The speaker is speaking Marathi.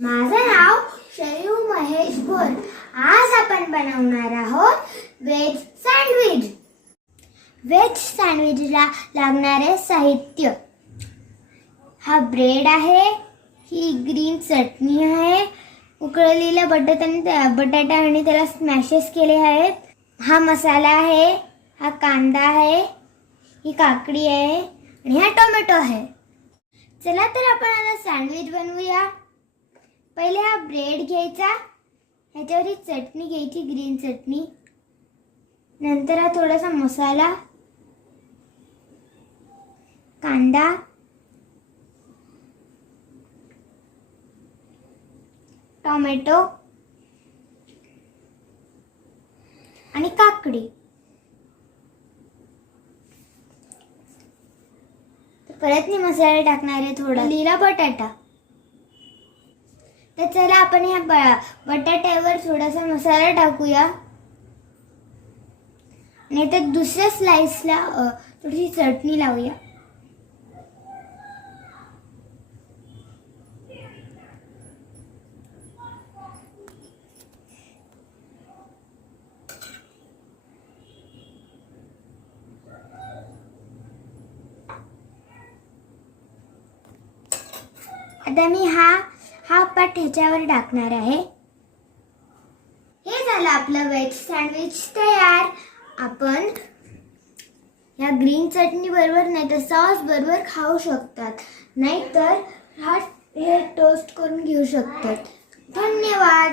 माझं नाव शयू महेश भोर. आज आपण बनवणार आहोत व्हेज सँडविच. व्हेज सँडविचला लागणारे साहित्य: हा ब्रेड आहे, ही ग्रीन चटणी आहे, उकळलेला बटाटा आणि त्याला स्मॅशेस केले आहेत, हा मसाला आहे, हा कांदा आहे, ही काकडी आहे आणि हा टोमॅटो आहे. चला तर आपण आता सँडविच बनवूया. पहिले हा ब्रेड घ्यायचा, ह्याच्यावर चटणी घ्यायची, ग्रीन चटणी. नंतर हा थोडासा मसाला, कांदा, टोमॅटो आणि काकडी. परत मी मसाला टाकणार आहे, थोडा लिला बटाटा. तर चला आपण ह्या बटाट्यावर थोडासा मसाला टाकूया आणि तर दुसऱ्या स्लाइसला थोडीशी चटणी लावूया. आता मी हा पाट ह्याच्यावर टाकणार आहे. हे झालं आपलं व्हेज सँडविच तयार. आपण या ग्रीन चटणी बरोबर नाही तर सॉस बरोबर खाऊ शकतात, नाहीतर हे टोस्ट करून घेऊ शकतात. धन्यवाद.